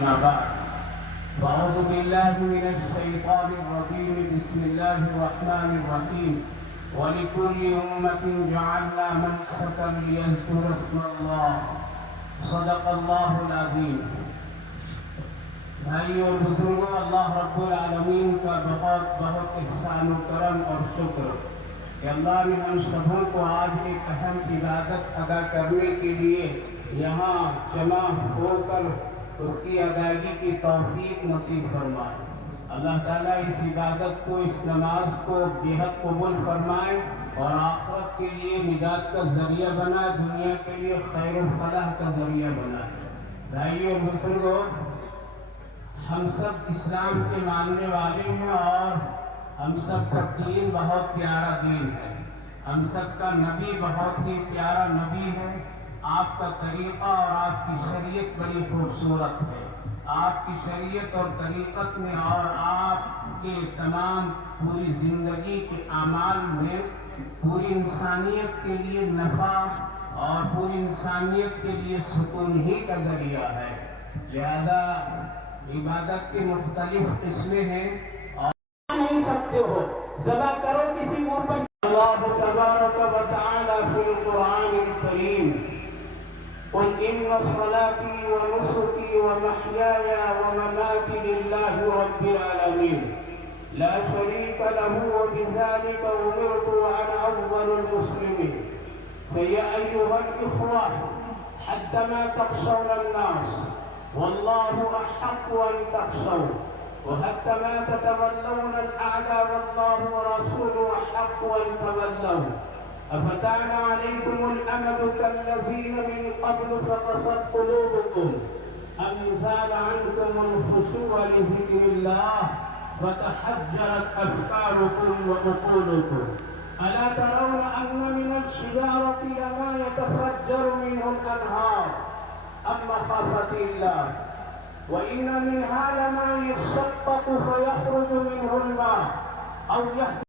أما بعد أعوذ بالله من الشيطان الرجيم بسم الله الرحمن الرحيم ولكل أمة جعلنا منسكا ليذكروا اسم الله صدق الله العظيम। भाइयों और बुजुर्गों, अल्लाह रब्बुल आलमीन का बहुत बहुत एहसान करम और शुक्र कि अल्लाह ने हम सबों को आज एक अहम इबादत अदा करने के लिए यहाँ जमा होकर उसकी अदायगी की तौफीक नसीब फरमाए। अल्लाह ताला इस इबादत को, इस नमाज को बेहद कबूल फरमाए और आखिरत के लिए निजात का जरिया बनाए, दुनिया के लिए खैर व फलाह का जरिया बनाए। भाइयों और बुजुर्गों, हम सब इस्लाम के मानने वाले हैं और हम सब का दीन बहुत प्यारा दीन है। हम सब का नबी बहुत ही प्यारा नबी है। आपका तरीक़ा और आपकी शरीयत बड़ी खूबसूरत है। आपकी शरीयत और तरीक़त में और आपके तमाम पूरी ज़िंदगी के अमाल में पूरी इंसानियत के लिए नफ़ा और पूरी इंसानियत के लिए सुकून ही का ज़रिया है। लिहाजा इबादत की मुख्तलिफ किस्में हैं और नहीं सकते हो, ज़बा करो किसी मुँह पर। अल्लाह तबारक व तआला फिल कुरानिल करीम कुल इन्ना सलाती व नुसुकी व महयाया व ममाती लिल्लाहि रब्बिल आलमीन ला शरीका लहू व बिज़ालिका उमिरतु व अना अव्वलुल मुस्लिमीन। फया अय्युहल इख्वा हत्ता मा तख्शौना अन्नास वल्लाहु अहक्कु अन तख्शौ وحتى ما تتولون الأعداء والله ورسوله أحق أن تولوا أفتعن عليكم الأمد كالذين من قبل فقست قلوبكم أم زال عنكم الخشوع لذكر الله فتحجرت أفكاركم وعقولكم ألا ترون أن من الحجارة لما يتفجر منه الأنهار أم مخافة الله وإن منها لما يشقق فيخرج منه الماء أو